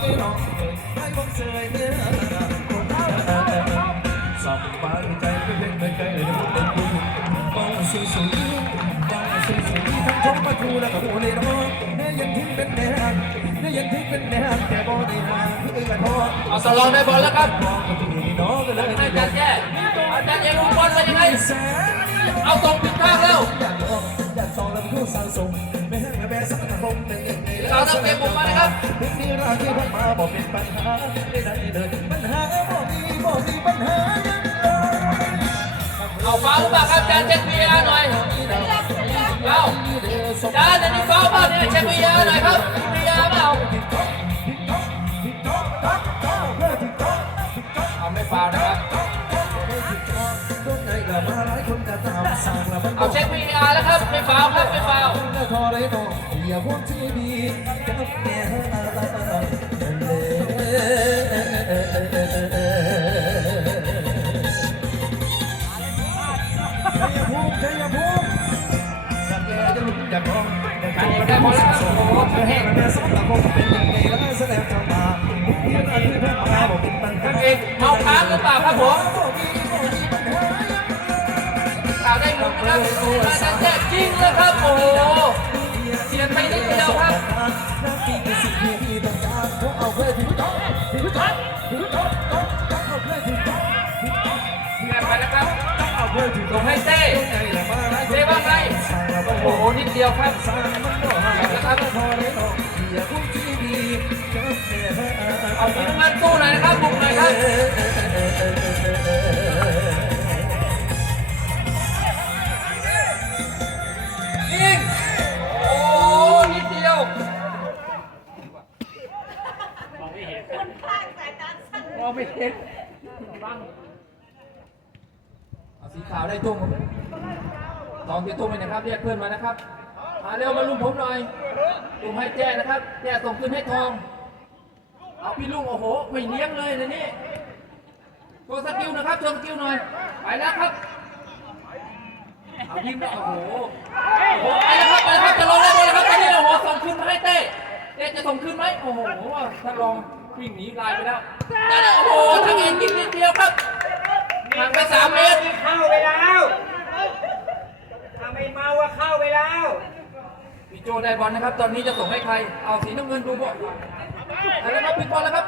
ไอ้น้องให้ผมเสยเนี่ยสบายใจไม่เป็นไม่ไกลเลยมันเป็นคุณบ้องสูสูงบ้องสูสูทั้งชมมาทูแล้วก็โมเลน้องแม่ยังทิ้งเป็นแม่แม่ยังทิ้งเป็นแม่แต่บ่ได้หาคือกันพ่อเอาสลองได้บอลแล้วครับน้องก็เลยอาจารย์แย่อาจารย์แย่รู้บอลว่ายังไงเอาตรงผิดข้างแล้วอยากลองอยากสองลำพูสั่งส่งไม่ให้ แม่สักคงเป็นเงินในเราต้องเก็บบุกมานะครับพรุ่งนี้ราที่พักมาบอกเป็นปัญหาได้ได้เลยปัญหาบอกมีบอกมีปัญหายังเอาฟ้าหรือเปล่าครับจารย์เช็คพีอาร์หน่อยเอาจารย์อันนี้ฟ้าเปล่าเนี่ยเช็คพีอาร์หน่อยครับพีอาร์เปล่าเอาไม่ฟ้านะครับ เอาเช็คพีอาร์แล้วครับไม่ฟาวครับไม่ฟาวทอเลยน้องอย่าพูดที่ดีกับแม่ชัยภูมิชัยภูมิอยากแก่จะลุกอยากร้องอยากโชว์ได้หมดแล้วโอ้โหแห้งแม่สองตะคงเป็นยังไงแล้วแสดงจะมาเพียงอาทิตย์เพิ่มมาบอกเป็นปัญหาท่านเอกเมาค้างหรือเปล่าครับผม นะครับอาจารย์แย่จริงแล้วครับโอ้โหเสียไปนิดเดียวครับน้ำปีกสิ่งที่ต้เขาเอาเพื่อถึงต้องเอาเพื่อถึงต้องถึงต้องเสียนไปแล้วครับต้องเอาเพื่อถึงลงให้เต้เต้ว่าไงโอ้โหนิดเดียวครับสร้างมันก็หายแล้วพอได้ออกอย่าพูดที่ดีก็แค่เอานสู้หน่อยนะครับบุกหน่อยครับ สีขาวได้ตุ้มสองสีตุ้มไปนะครับเรียกเพื่อนมานะครับมาเร็วมาลุมผมหน่อยลุมให้แจ้นะครับแจ้ส่งขึ้นให้ทองเอาพี่ลุงโอ้โหไม่เลี้ยงเลยในนี้ตัวสกิลนะครับตัวสกิลหน่อยไปแล้วครับเอายิงแล้วโอ้โหโอ้โหไปแล้วครับไปแล้วครับจะลงแล้วเลยครับตอนนี้โอ้โหส่งคืนมาให้เต้เต้จะส่งคืนไหมโอ้โหถ้าลองวิ่งหนีลายไปแล้วโอ้โหทางเองยิงนิดเดียวครับ ห่างไปสามเมตร เข้าไปแล้วถ้าไม่เมาว่าเข้าไปแล้วพี่โจได้บอลนะครับ ตอนนี้จะส่งให้ใคร เอาสีน้ำเงินดูบอลเอาแล้วครับปิดบอลแล้วครับ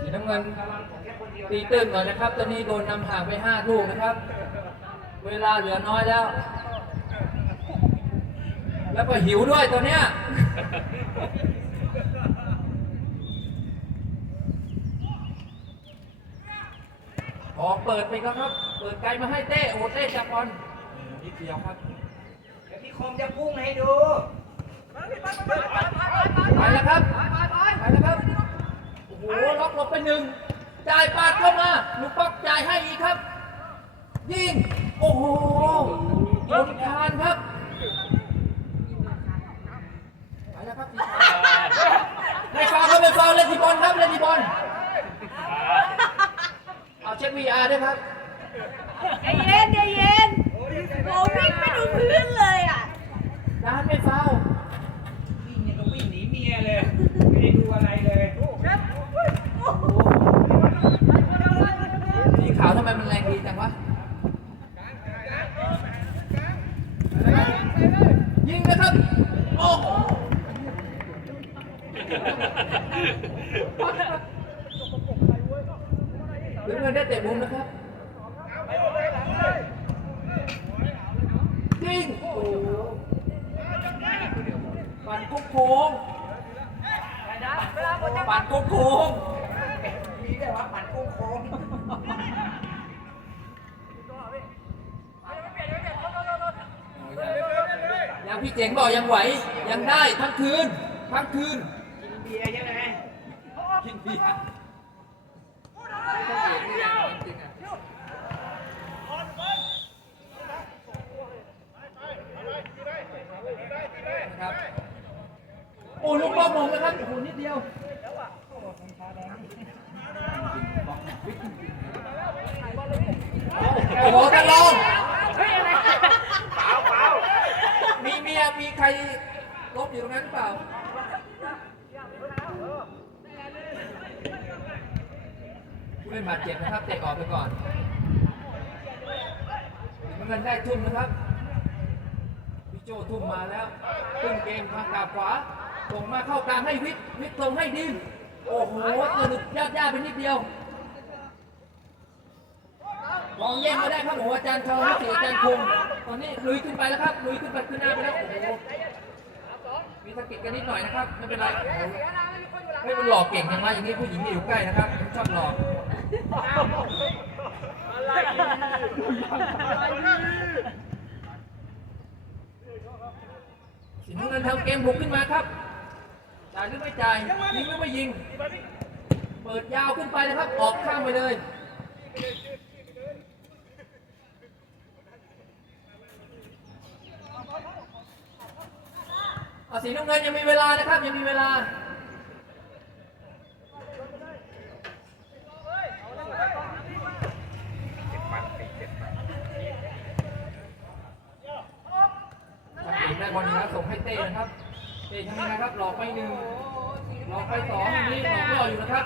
สีน้ำเงินตีตื้นหน่อยนะครับ ตอนนี้โดนนำห่างไปห้าลูกนะครับ เวลาเหลือน้อยแล้ว แล้วก็หิวด้วยตัวเนี้ยออกเปิดไปแล้วครับ เปิดไกลมาให้เต้โอ้เต้จับบอลนิดเดียวครับเดี๋ยวพี่คมจะพุ่งให้ดูไปแล้วครับไปแล้วครับโอ้โหล็อกหลบไปหนึ่งจ่ายปาดเข้ามาลูกป๊อกจ่ายให้อีกครับ ยิงโอ้โหโดนทานครับ ไปแล้วครับไม่ฟาวครับไม่ฟาวเล่นทีบอลครับเล่นทีบอลเอาเช็ค VR ด้วยครับใจเย็นใจเย็นโอ้วิ่งไม่ดูพื้นเลยอะดานไม่ฟาววิ่งเนี่ยก็วิ่งหนีเมียเลยไม่ได้ดูอะไรเลยสีขาวทำไมมันแรงดีจังวะยิงนะครับโอ้ โหหรือเงินได้เตะมุมนะครับยิงโอ้ปั่นกุ๊กโค้งปั่นกุ๊กโค้งมีแต่ว่าปั่นโค้งโค้งยังพี่เจ๋งบอกยังไหว ยังได้ทั้งคืน ทั้งคืน เบียร์ใช่ไหมกินเบียร์โอ้ลูกบอลมงนะครับโอ้โหนิดเดียวโอ้โหท่านรองเปล่าเปล่ามีเมียมีใครลบอยู่ตรงนั้นหรือเปล่า ผู้เล่บาดเจ็บนะครับเตะออกไปก่อนมันกันได้ทุ่มนะครับพี่โจทุ่มมาแล้วตึ้งเกมทางกาบขวาส่งมาเข้ากลางให้วิทย์วิทย์ส่งให้ดิมโอ้โหสนุกยากยากไปนิดเดียวลองแย่งมาได้ครับโอ้โหอาจารย์เชาวิสิอาจารย์คงตอนนี้ลุยขึ้นไปแล้วครับลุยขึ้นไปขึ้นหน้าไปแล้วโอ้โหมีสะกิดกันนิดหน่อยนะครับไม่เป็นไรโอ้โหไม่มันหลอกเก่งจังวะอย่างนี้ผู้หญิงที่อยู่ใกล้นะครับชอบหลอก สิงห์เงินทำเกมบุกขึ้นมาครับจ่ายหรือไม่จ่ายยิงหรือไม่ยิง เปิดยาวขึ้นไปนะครับ ออกข้างไปเลยสีน้ำเงินยังมีเวลานะครับยังมีเวลา ทำเอง ได้บอลนะครับส่งให้เต้นะครับ เต้ทำยังไงครับ หลอกไปหนึ่งหลอกไปสองอันนี้หลอกล่ออยู่นะครับ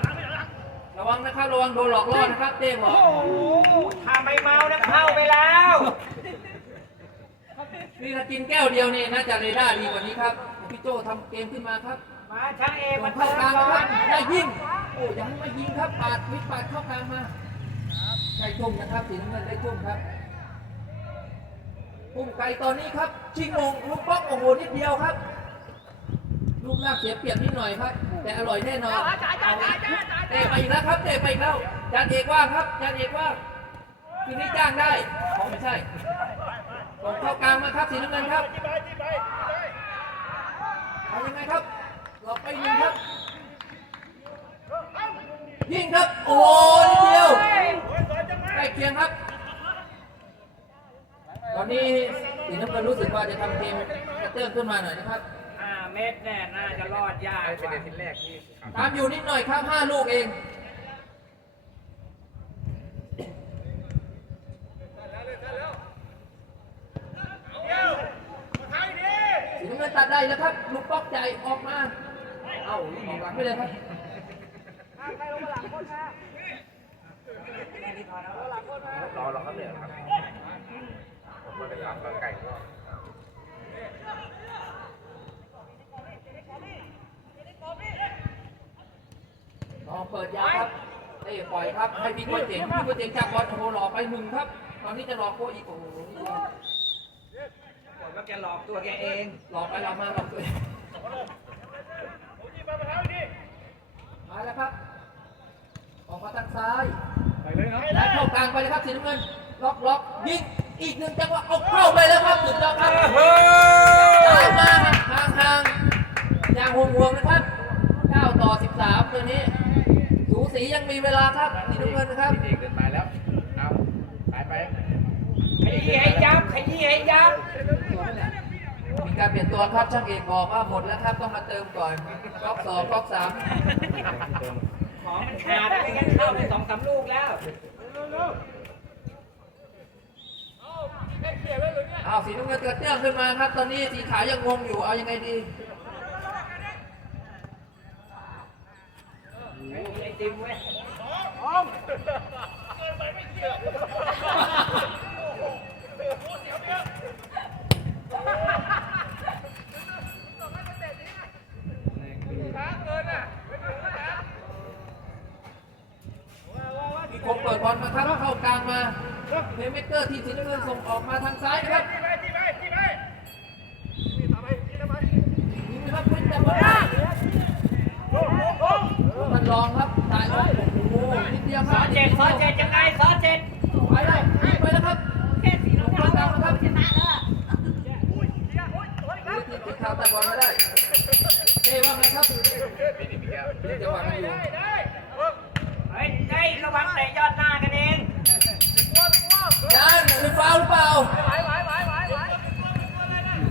ระวังนะครับ ระวังโดนหลอกล่อนะครับ เต้บอกถ้าไม่เมานะเข้าไปแล้ว นี่ถ้ากินแก้วเดียวนี่น่าจะเรดาร์ดีกว่านี้ครับ พี่โจทำเกมขึ้นมาครับมาช่างเอกส่มางเข้ากลางก่นะอครับนได้ยิง โอ้ยังไม่ยิงครับปาดมิดปาดเข้ากลางมาได้ทุ่มนะครับสีน้ำเงินได้ทุ่มครับ พุ่มไกลตอนนี้ครับชิงลงลูกป๊อกโอ้โหนิดเดียวครับลูกลากเสียเปรียบนิดหน่อยครับ แต่อร่อยแน่นอนเตะไปอีกแล้วครับเตะไปอีกแล้วจานเอกว่างครับจานเอกว่างคืนนี้จ้างได้ขอ๋อไม่ใช่ส่งเข้ากลางมาครับสีน้ำเงินครับเอายังไงครับหลอกไปหนึ่งครับ ยิงครับ โอ้โหนิดเดียวใกล้เคียงครับ ตอนนี้สีน้ำเงินรู้สึกว่าจะทำเกมกระเตื้องขึ้นมาหน่อยนะครับห้าเม็ดแน่น่าจะรอดยากกว่าตามอยู่นิดหน่อยครับห้าลูกเองสีน้ำเงินตัดได้แล้วครับ ลูกป๊อกใหญ่ออกมา เอ้าออกหลังไปเลยครับรอเราครับเนี่ยครับ ลองเปิดยาวครับเต้ปล่อยครับให้พี่ก๋วยเจ๋งพี่ก๋วยเจ๋งจับบอลโอ้โหหลอกไปหนึ่งครับ ตอนนี้จะหลอกโคอีกโอ้โหบอกว่าแกหลอกตัวแกเอง หลอกไปหลอกมาหลอกตัวเองมาแล้วครับ ออกมาทางซ้าย ไปและเข้ากลางไปเลยครับสีน้ำเงิน ล็อกล็อกยิง อีกหนึ่งจังหวะเอาเข้าไปแล้วครับสุดยอดครับได้มาห่างห่างๆอย่างห่วงห่วงๆนะครับ9ต่อ 13ตัวนี้สูสียังมีเวลาครับสีน้ำเงินนะครับเด็กเกินไปแล้วเอาไปไปขยี้ให้ยับขยี้ให้ยับมีการเปลี่ยนตัวครับช่างเอกบอกว่าหมดแล้วครับต้องมาเติมก่อนก๊อกสองก๊อกสามของมันขาดไม่งั้นเข้าไปสองสามลูกแล้ว อ้าวสีน้ำเงินกระเตื้องขึ้นมาครับ ตอนนี้สีขาวยังงงอยู่ เอายังไงดีมีไอติมเว้ยมีคงเปิดบอลมาครับเข้ากลางมา เพลย์เมกเกอร์ทีมสีน้ำเงินส่งออกมาทางซ้ายนะครับยิงนะครับเพิ่งแต่บอลได้มันลองครับตายแล้วโอ้โหนิดเดียวคซรัอบเจ็ดซอเจ็ดยังไงซอเจ็ดไปแล้วยิงไปแล้วครับแค่สีรองเท้าเราก็ชนะแล้วอะทีมสีขาวแต่บอลไม่ได้เอ้ว่าไงครับจังหวะไม่อยู่เฮ้ยเฮ้ยระวังเตะยอดหน้า กันเองจานหรือฟาวหรือเปล่า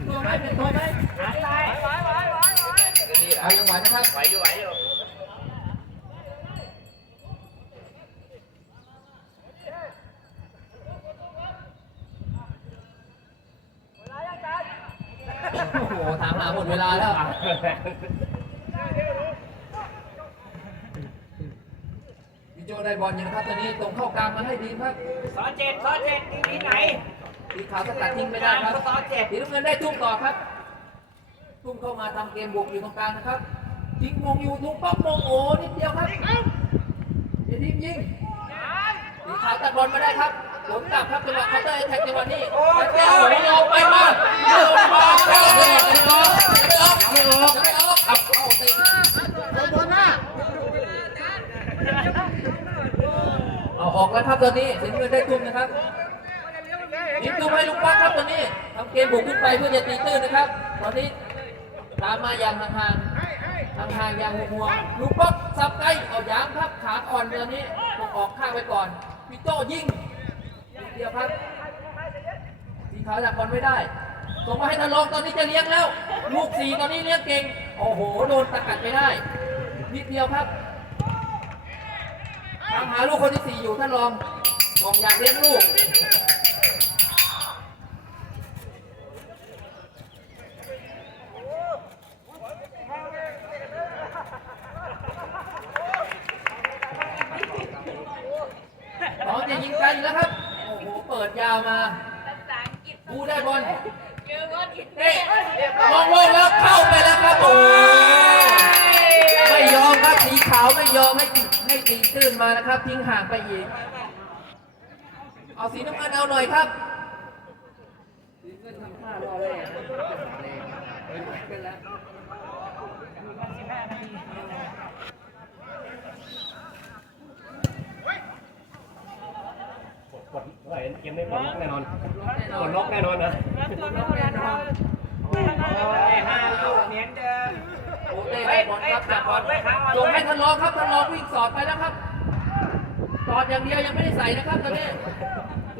ตัวไมเป็นตัวไหมหันไปเอายังไหวนะครับไหวอยู่ไหวอยู่โอ้โหถามหาหมดเวลาแล้ว โจได้บอลอยู่นะครับตอนนี้ตรงเข้ากลางมาให้ดีครับซอเจ็ดซอเจ็ดอยู่ที่ไหนสีขาวสกัดทิ้งไม่ได้ครับซอเจ็ดสีน้ำเงินได้ทุ่มต่อครับ ทุ่มเข้ามาทำเกมบุกอยู่ตรงกลางนะครับยิงมงอยู่ทุ่มป๊อกมงโอ้นิดเดียวครับเดี๋ยวทีมยิงสีขาวตัดบอลมาได้ครับหลงกลับครับจังหวะเขาน์เตอร์แอทแทกจังหวะนี้แก้วไม่ออกไปมาไม่ออกมาไม่ออกไม่ออกไม่ออกไม่ออกไม่ออกเอาเอาเตะเออกแล้วครับตอนนี้สีน้ำเงินได้ทุ่มนะครับยิงตุ้มให้ลูกป๊อกครับตอนนี้ทำเกมบุกขึ้นไปเพื่อจะตีตื้นนะครับ ตอนนี้ตามมาอย่างห่างๆห่างอย่างห่วงลูกป๊อกสับไกลเอายางครับขาอ่อนตอนนี้ต้องออกข้างไปก่อนพี่โต้ยิงนิดเดียวครับสีขาวดักบอลไม่ได้ส่งมาให้ทะลองตอนนี้จะเลี้ยงแล้ว ลูกสี่ตอนนี้เลี้ยงเก่งโอ้โหโดนตะกัดไปได้นิดเดียวครับ ตามหาลูกคนที่สี่อยู่ท่านรองบอกอยากเลี้ยงลูก น้องจะยิงไกันแล้วครับ โอ้โห เปิดยาวมา ภาษาอังกฤษ กูได้บอล เจอบอลอินเตอ เตะ ร์ ลงลงแล้วเข้าไปแล้วครับ โอ้ยไม่ยอมครับ สีขาวไม่ยอมให้ตีให้ตีตื้นมานะครับ ทิ้งห่างไปอีก เอาสีน้ำเงินเอาหน่อยครับ สีน้ำเงินทำท่ารอแรกเป็นแล้ว กดเฮ้ยเกมไม่กดล็อกแน่นอนกดล็อกแน่นอนนะโอ้ยห้าลูกเหมือนเดิมโอ้เต้ได้บอลครับจากบอลลงให้ทันรองครับทันรองวิ่งสอดไปแล้วครับสอดอย่างเดียวยังไม่ได้ใส่นะครับตอนนี้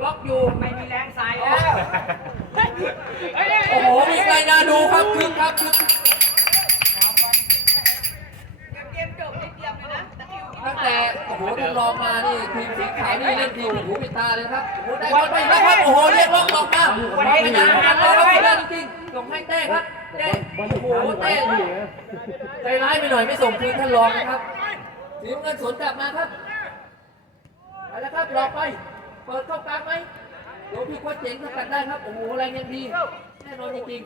ล็อกอยู่ไม่มีแรงใส่แล้วโอ้โหมีใครน่าดูครับคึกครับคึกเก โอ้โหทันรองมานี่ทีมสีขาวนี่เล่นดีโอ้โหปิดตาเลยครับโอ้โหได้บอลไปแล้วครับโอ้โหเรียกล็อกออกมาวันนี้ไม่ยางกันเลยครับจริงๆส่งให้เต้ครับเต้โอ้โหเต้ใจร้ายไปหน่อยไม่ส่งคืนท่านรองนะครับสีน้ำเงินสวนกลับมาครับไปแล้วครับหลอกไปเปิดเข้ากลางไหมโดนพี่โคตรเจ๋งสกัดได้ครับโอ้โหแรงยังดีแน่นอนจริง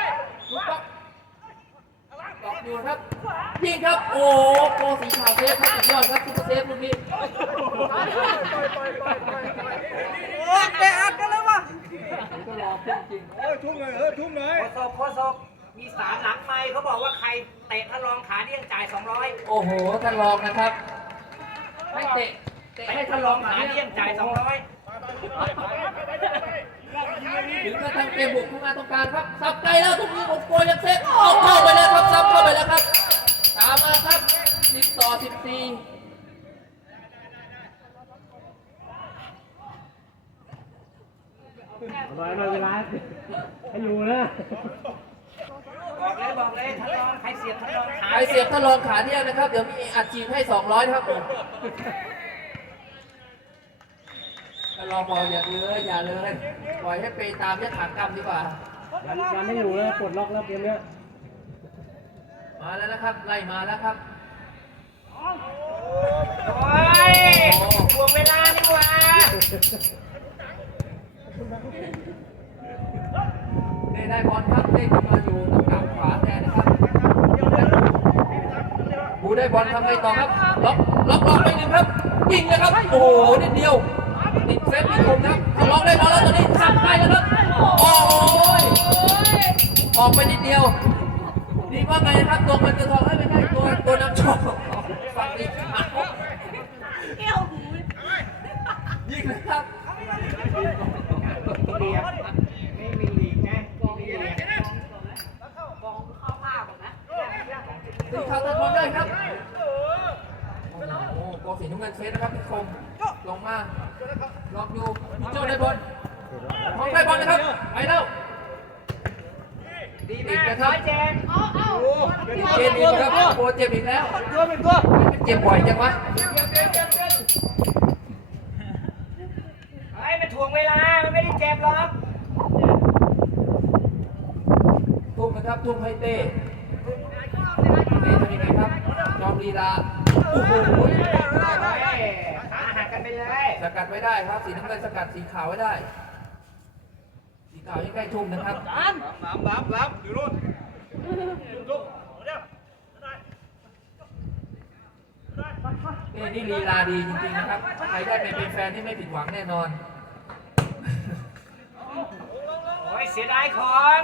ๆลูกป๊อก ตอกอยู่ครับยิงครับโอ้โหโปรสีขาวเซฟครับสุดยอดครับซุปเปอร์เซฟลูกนี้โอ้เตะอัดกันแล้ววะผมก็รอพุ่งจริงโคศกโคศกมีสารหลังไม้เขาบอกว่าใครเตะทะลองขาเดี่ยงจ่าย200โอ้โหท่านรองนะครับไม่เตะเตะไปให้ให้ททดดลลอองงขาหาเนี่เลี่ยยงจ่ายสองร้อย ถึงกระทั่งเกมบุกเข้ามาตรงกลางครับสับไกลแล้วทุกทีผมโกยยังเซ็ตเอาเข้าไปแล้วครับซับเข้าไปแล้วครับ ตามมาครับ10ต่อ14บอกเลยบอกเลยทดลองใครเสียบทดลองขาใครเสียบทดลองขาเดียวนะครับ เดี๋ยวมีอัดฉีดให้200นะครับผม ทดลองบอกอย่าเลยอย่าเลยปล่อยให้ไปตามยถากรรมดีกว่ายังไม่อยู่เลยปลดล็อกแล้วเกมเนี้ยมาแล้วนะครับ ไล่มาแล้วครับโอ้ยทวงเวลาดีกว่าได้ได้บอลครับเด้งขึ้นมาอยู่ตรงกลางขวาแทนนะครับบูได้บอลทำไงต่อครับ ล็อกล็อกล็อกไปหนึ่งครับ ยิงนะครับ โอ้โหนิดเดียว ติดเซฟนิคมครับถ้าล็อกได้บอลแล้วตอนนี้สับไปแล้วครับโอ้ยออกไปนิดเดียวนี่ว่าไงครับตัวเงินตัวทองให้ไม่ใช่ตัวตัวนำโชคฟังดีครับเกี่ยวหูยิงนะครับเรียบไม่มีลีกไงมีเรียบกองเข้าผ้าก่อนนะตีข่าตัดบอลได้ครับโอ้โหโกสีน้ำเงินเซตนะครับพี่คม ลงมาล็อกอยู่พี่โจ้ได้บอลมองได้บอลนะครับ ไปแล้ว ดีมากร้อยเจนเอาเอาเจ็บอีกครับโอ้เจ็บอีกแล้วตัวเป็นตัวเจ็บบ่อยจังวะไอ้มันถ่วงเวลา มันไม่ได้เจ็บหรอกทุ่มนะครับทุ่มให้เต้เต้ทำยังไงครับ จอมลีลาโอ้โห หักกันไปเลยสกัดไว้ได้ครับ สีน้ำเงินสกัดสีขาวไว้ได้ สีขาวยังใกล้ทุ่มนะครับนี่นี่ลีลาดีจริงๆนะครับ ใครได้ไปเป็นแฟนที่ไม่ผิดหวังแน่นอน โอ้ยเสียดายของ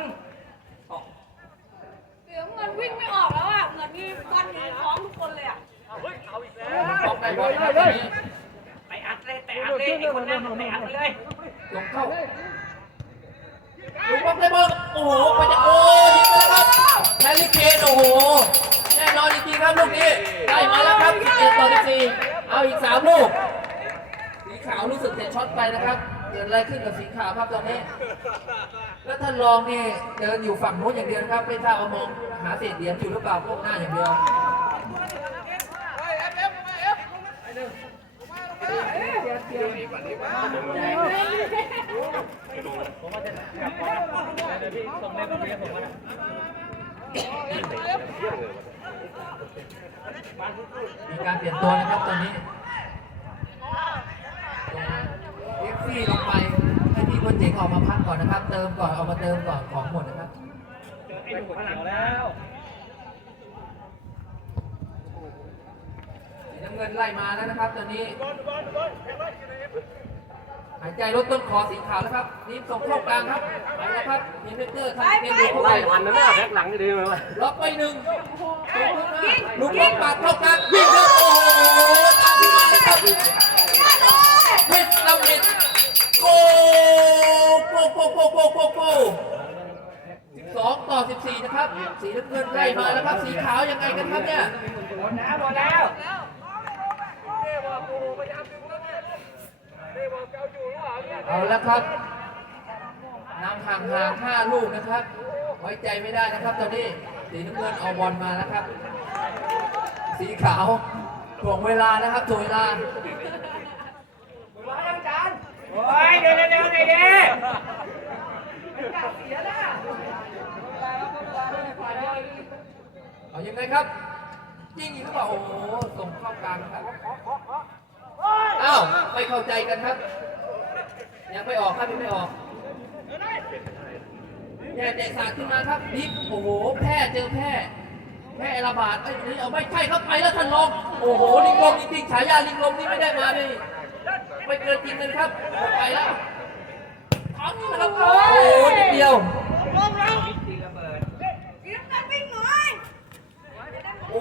เสียงเงินวิ่งไม่ออกแล้วอะ เหมือนมีฟันอยู่ในท้องทุกคนเลยอะออกได้บอลน คนนั้นไปอัดเลยลงเข้าลุงบอกได้บอลโอ้โหไปจะโอ้ยิงไปแล้วครับแฮร์รี่เคนโอ้โห แน่นอนจริงๆครับลูกนี้ ได้มาแล้วครับ11ต่อ14เอาอีก 3 ลูก สีขาวรู้สึกจะช็อตไปนะครับ เกิดอะไรขึ้นกับสีขาวครับตอนนี้ แล้วท่านรองนี่เดินอยู่ฝั่งโน้นอย่างเดียวนะครับ ไม่ทราบว่ามองหาเศษเหรียญอยู่หรือเปล่าพวกหน้าอย่างเดียว มีการเปลี่ยนตัวนะครับตอนนี้เอฟซีลงไปให้พี่คนเจ๋งออกมาพักก่อนนะครับ เติมก่อนเอามาเติมก่อนของหมดนะครับไอ้หนุ่มพลังแล้ว น้ำเงินไล่มาแล้วนะครับตอนนี้ หายใจลดต้นคอสีขาวแล้วครับนี่ส่งเข้ากลางครับไปแล้วครับมีเมเตอร์ทำเกมบุกเข้าไปมันนั่นนะแพ็กหลังดีเลยวะล็อกไปหนึ่งลูกบอลปาดเข้ากลางยิงครับโอ้โหตามขึ้นมาเลยครับเพชรลำเน็ตโกโกโกโกโกโกโก12ต่อ14นะครับ สีน้ำเงินไล่มาแล้วครับ สีขาวยังไงกันครับเนี่ยหมดแล้วหมดแล้ว เอาละครับนำห่างห่างห้าลูกนะครับ ไว้ใจไม่ได้นะครับตอนนี้สีน้ำเงินเอาบอลมาแล้วครับ สีขาวถ่วงเวลานะครับถ่วงเวลาโอ้ยเดี๋ยวเดี๋ยวเดี๋ยวเดี๋ยวเดี๋ยวเอายังไงครับยิงอีกหรือเปล่าโอ้โหส่งเข้ากลางครับอ้าว ไม่เข้าใจกันครับ ยังไม่ออกครับยังไม่ออกแย่เตะสาดขึ้นมาครับนี่โอ้โห แพร่เจอแพร่แพร่ระบาดไอ้นี่เอาไม่ใช่ครับไปแล้วท่านรองโอ้โหลิงลมจริงๆฉายาลิงลมนี่ไม่ได้มาเลยไม่เกินจริงเลยครับไปแล้วทั้งนะครับโอ้โหนิดเดียว ตีระเบิด เสียงเงินวิ่งหน่อย โอ้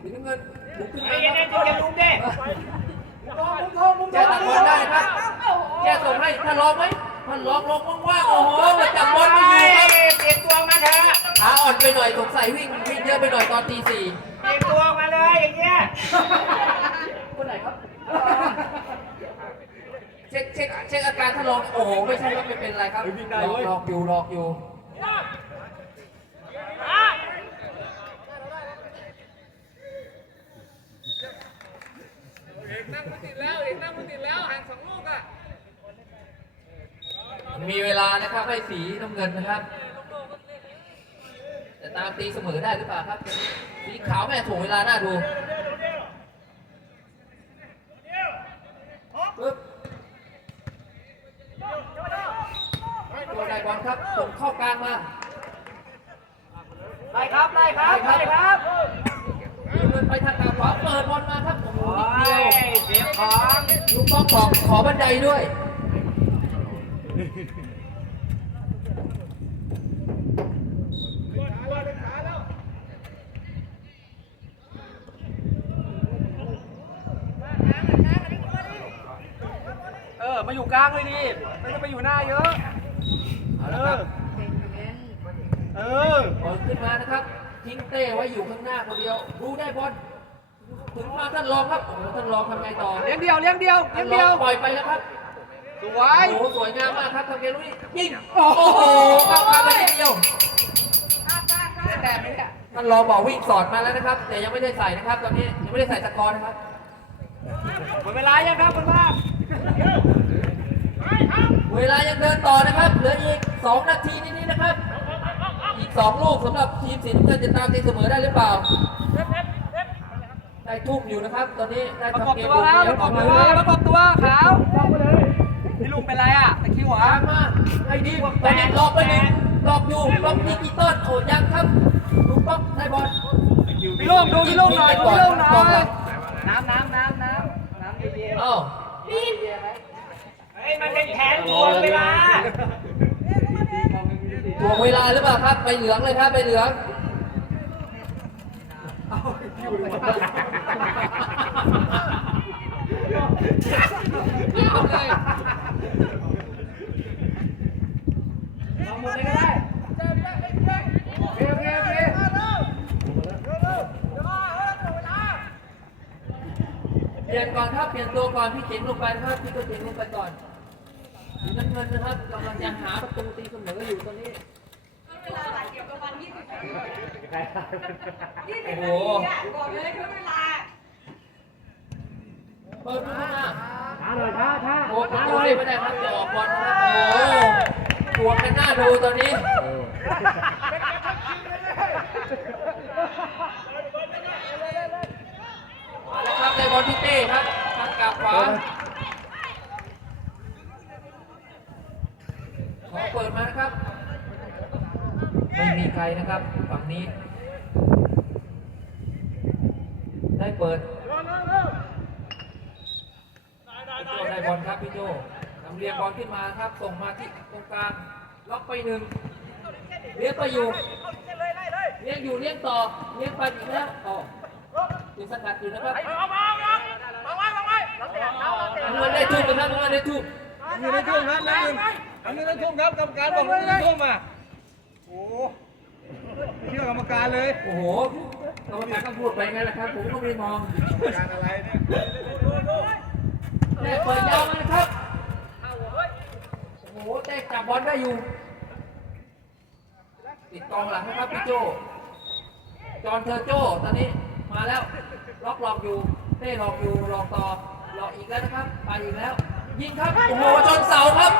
สีน้ำเงินบุกขึ้น ไอ้ มา ยั ค งไง รับ จะลุกเด้ แก้ตัดบอลได้ครับแก้ส่งให้ท่านรองไหมท่านรองลงว่างๆโอ้โหมาจับบอลไม่อยู่ครับเตรียมตัวมาเถอะขาอ่อนไปหน่อยสงสัยวิ่งวิ่งเยอะไปหน่อยตอนตีสี่เตรียมตัวมาเลยอย่างเงี้ยคนไหนครับเช็คเช็คเช็คอาการท่านรองโอ้โหไม่ใช่ว่าไม่เป็นไรครับหลอกหลอกอยู่ หลอกอยู่มีเวลานะครับให้สีน้ำเงินนะครับ แต่ตามตีเสมอได้หรือเปล่าครับ สีขาวแม่ถ่วงเวลาน่าดูปึ๊บตัวได้บอลครับส่งเข้ากลางมาได้ครับได้ครับได้ครับ เดินไปทางกลางขวาเปิดบอลมาครับโอ้โหโอ้นิดเดียวยเสียของลูกต้องขอขอบันไดด้วยเออ มาอยู่กลางเลยดิไม่ต้องไปอยู่หน้าเยอะ เอาละครับเออ บอลขึ้นมานะครับ ทิ้งเต้ไว้อยู่ข้างหน้าคนเดียวดูได้บอลถึงมาท่านรองครับโอ้โหท่านรองทำไงต่อเลี้ยงเดียวเลี้ยงเดียวท่าเลี้นยงรเดีอยวงปล่อยไปแล้วครับ สวย โอ้โหสวยงามมากครับทำเกมลุยยิงโอ้โหเข้ามาไปนิดเดียวแต่ไม่เนี่ยท่านรองบอกวิ่งสอดมาแล้วนะครับ แต่ยังไม่ได้ใส่นะครับ ตอนนี้ยังไม่ได้ใส่ตะกร้อนะครับ หมดเวลายังครับคุณป้าเวลายังเดินต่อนะครับ เหลืออีก 2 นาทีนิดๆนะครับ อีก2ลูกสำหรับทีมสีน้ำเงินจะตามตีเสมอได้หรือเปล่า ได้ทุ่มอยู่นะครับ ตอนนี้ได้ประกทำบเกมตัวแล้วบุประกกบเกตัวมประกบตัวขาวนี่ลุงเป็นไรอะตะคิวเหรอตามมาไอ้ดีตอนนี้ล็อกไปหนึ่งล็อกอยู่ล็อกดิจิตอลโอ้ยังครับลูกป๊อกได้บอลพี่ลุงดูพี่ลุงหน่อยดูพี่ลุงหน่กอองหลัยงน้ำน้ำน้ำน้ำน้ำเย็นเอ้าๆเฮ้ยมันเป็นแผนทวงเวลา ถ่วงเวลาหรือเปล่าครับ ไปเหลืองเลยครับไปเหลืองเอาหมดเลยก็ได้โอเคโอเคโอเคเปลี่ยนก่อนครับเปลี่ยนตัวก่อนพี่เจ๋งลงไปครับพี่ก็เจ๋งลงไปก่อน สีน้ำเงินนะครับกำลังจะหาประตูตีเสมออยู่ตอนนี้เวลาหลายเกี่ยวกับวันยี่สิบนาทียี่สิบโอ้นาทีอะบอกเลยคือเวลาเปิดดูข้างหน้าช้าหน่อยช้าช้าโอ้ประตูนี่ไม่ได้ครับจะออกบอลนะครับโอ้โหถ่วงกันหน้าดูตอนนี้มาแล้วครับในบอลที่เต้ครับทางกลับขวา ขอเปิดมานะครับ ไม่มีใครนะครับฝั่งนี้ ได้เปิดพี่โจได้บอลครับพี่โจนำเรียงบอลขึ้นมาครับ ส่งมาที่ตรงกลางล็อกไปหนึ่งเลี้ยงไปอยู่เลี้ยงอยู่เลี้ยงต่อเลี้ยงไปอีกแล้วอ๋อคือสกัดอยู่นะครับน้ำเงินได้ทุบนะครับน้ำเงินได้ทุบอยู่ในทุ่งครับน้ำหนึ่ งน้ำหนึ่งในทุ่งครับกรรมการบอกในทุ่งอะโอ้เชื่อกรรมการเลยโอ้โหกรรมการก็พูดไปงั้นแหละครับ ผมก็ไม่มองการอะไรเนี่ยแต้เปิดยาวมานะครับโอ้โหแต้จับบอลได้อยู่ ติดกองหลังนะครับพี่โจจอห์นเทอร์โจตอนนี้มาแล้ว ล็อกหลอกอยู่เต้หลอกอยู่หลอกต่อหลอกอีกแล้วนะครับ ไปอีกแล้ว ยิงครับ โอ้โหชนเสาครับ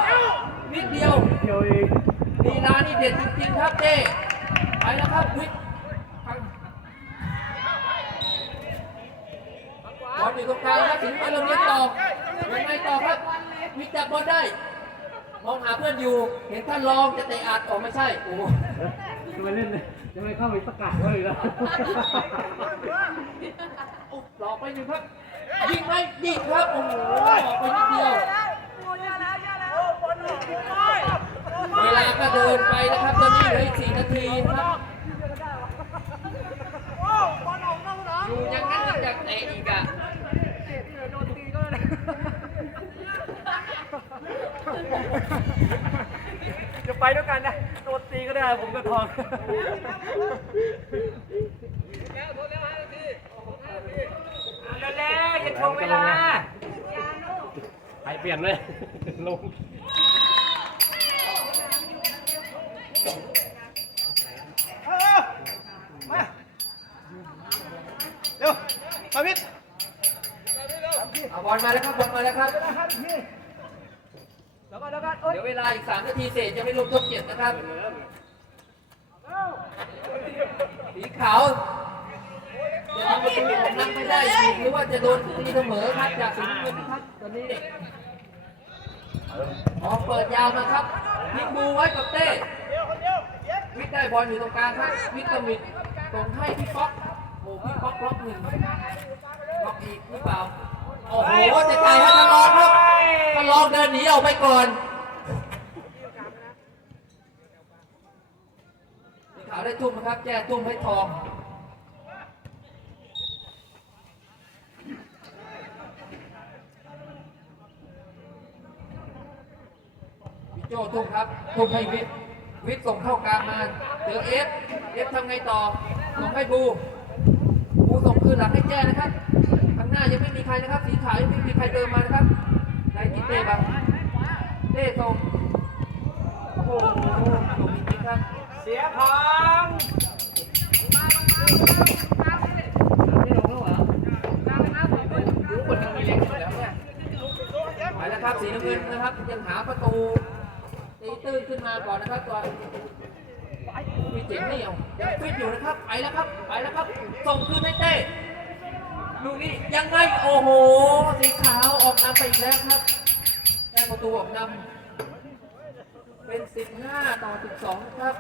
นิดเดียวเดียวเองลีลานี่เด็ดจริงๆครับเต้ไปแล้วครับวิทย์ทางบอลอยู่ตรงกลางครับถึงไปลงเลี้ยงต่อยังไงต่อครับ วิทย์จับบอลได้ มองหาเพื่อนอยู่ เห็นท่านรองจะเตะอัดออกไม่ใช่ โอ้โหจะมาเล่นจะไม่เข้าไปประกาศเขาเลยแล้วหลอกไปหนึ่งครับ ยิงไหมยิงครับ โอ้โหออกไปนิดเดียว เวลา ก็เดินไปนะครับตอนนี้เหลืออีกสี่นาทีครับอยู่อย่างนั้นยังอยากเตะอีกอะจะไปด้วยกันนะตัวตีก็ได้ผมก็ทองเร็วๆอย่าทวงเวลาไปเปลี่ยนเลยลง เร็วมาพิษเอาบอลมาแล้วครับบอลมาแล้วครับแล้วก็แล้วก็เดี๋ยวเวลาอีก3นาทีเศษจะไม่ลงทดเจ็บนะครับ สีขาวจะทำประตูออกนำไม่ได้อีกหรือว่าจะโดนตีเสมอครับจากสีน้ำเงินนะครับตอนนี้ออกเปิดยาวมาครับยิงบูไว้กับเต้วิทย์ ได้บอลอยู่ตรงกลางครับวิทย์กมิดส่งให้พี่ป๊อกโอ้พี่ป๊อกล็อกหนึ่งล็อกอีกหรือเปล่าโอ้โหจะจ่ายให้ตลอดครับตลอดเดินหนีออกไปก่อนสีขาวได้ตุ้มนะครับ แจ้ตุ้มให้ทองพี่โจ้ตุ้มครับตุ้มให้วิทย์ วิทย์ส่งเข้ากลางมาเจอเอฟเอฟทำไงต่อส่งให้บูบูส่งคืนหลังให้แจ้นะครับข้างหน้ายังไม่มีใครนะครับ สีขาวยังไม่มีใครเดินมานะครับในที่เต้บังเต้ส่งโอ้โหส่งจริงๆครับ เสียของรู้คนยังมีเล็กอยู่แล้วเนี่ยไปแล้วครับสีน้ำเงินนะครับยังหาประตู ตีตื้นขึ้นมาก่อนนะครับตัวมีเจ๋งนี่เอายังฟิตอยู่นะครับ ไปแล้วครับ ไปแล้วครับ ส่งคืนให้เต้ลูกนี้ยังไง โอ้โห สีขาวออกนำไปอีกแล้วครับแค่ประตูออกนำเป็น 15 ต่อ 12 ครับ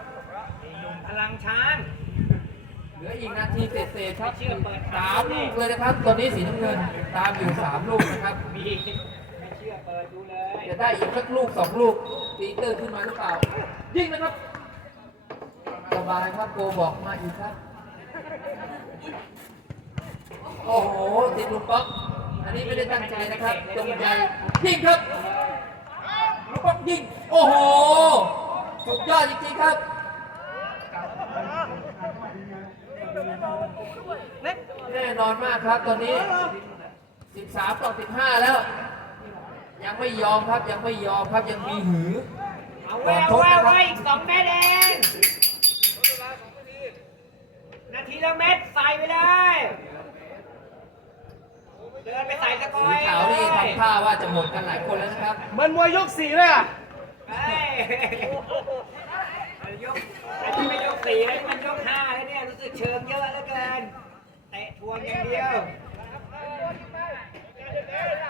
พลังช้างเหลืออีกนาทีเศษๆครับสามลูกเลยนะครับ ตอนนี้สีน้ำเงิน ตามอยู่สามลูกนะครับมีไม่เชื่อเปิดดูเลยจะได้อีกสักลูกสองลูก ปีเตอร์ขึ้นมาหรือเปล่า ยิงนะครับสบายครับโกบอกมาอีกครับ โอ้โหติดลูกป๊อกอันนี้ไม่ได้ตั้งใจนะครับจงใจยิงครับลูกป๊อกยิง โอ้โห สุดยอดจริงๆครับแน่นอนมากครับตอนนี้ 13 ต่อ 15 แล้ว ยังไม่ยอมครับยังไม่ยอมครับยังมีหือเอาไว้เอาไว้เอาไว้อีกสองเม็ดเองนาทีละเม็ดใส่ไปเลยเดินไปใส่สกอสียขาวนี่ทำท่าว่าจะหมดกันหลายคนแล้วนะครับเหมือนมวยยกสี่เลยอะเฮ้ยยกอันนี้ไม่ยกสี่แล้วมันยกห้าแล้วเนี่ยรู้สึกเชิงเยอะเหลือเกินเตะทวงอย่างเดียว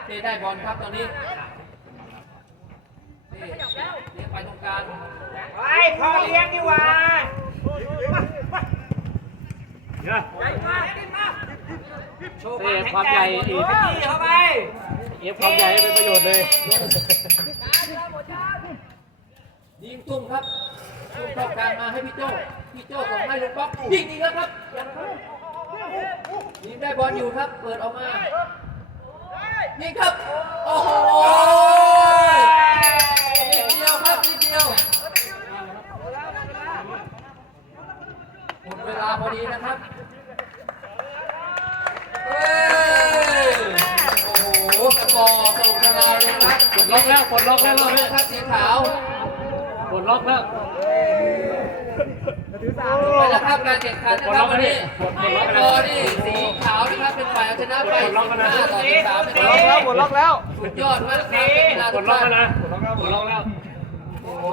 เตได้บอลครับตอนนี้นี่เลี้ยงไปตรงกลางไอ้พอเลี้ยงดีกว่าโชว์ความแข็งแกร่งบนหัวพี่เข้าไปเอฟความใหญ่ให้เป็นประโยชน์เลยยิงตุ้มครับตุ้มเข้ากลางมาให้พี่โจ้พี่โจ้ส่งให้ลูกป๊อกยิงอีกแล้วครับยังยิงได้บอลอยู่ครับ เปิดออกมา ยิงครับ โอ้โหนิดเดียวครับนิดเดียวหมดเวลาพอดีนะครับเฮ้ยโอ้โหสกอร์สนุกสนาเลยครับ ปลดล็อกแล้วปลดล็อกแล้วรอบนี้ ครับสีขาว ปลดล็อกแล้ว ไปแล้วครับการแข่งขันนะครับวันนี้สกอร์นี่สีขาวนะครับเป็นฝ่ายเอาชนะไป15ต่อ13นะคปลดล็อกแล้วรับปลดล็อกแล้ว สุดยอดมากครับเวลาปลทุดกล็อกท่านแล้วนะปลดล็อกแล้วโอ้โห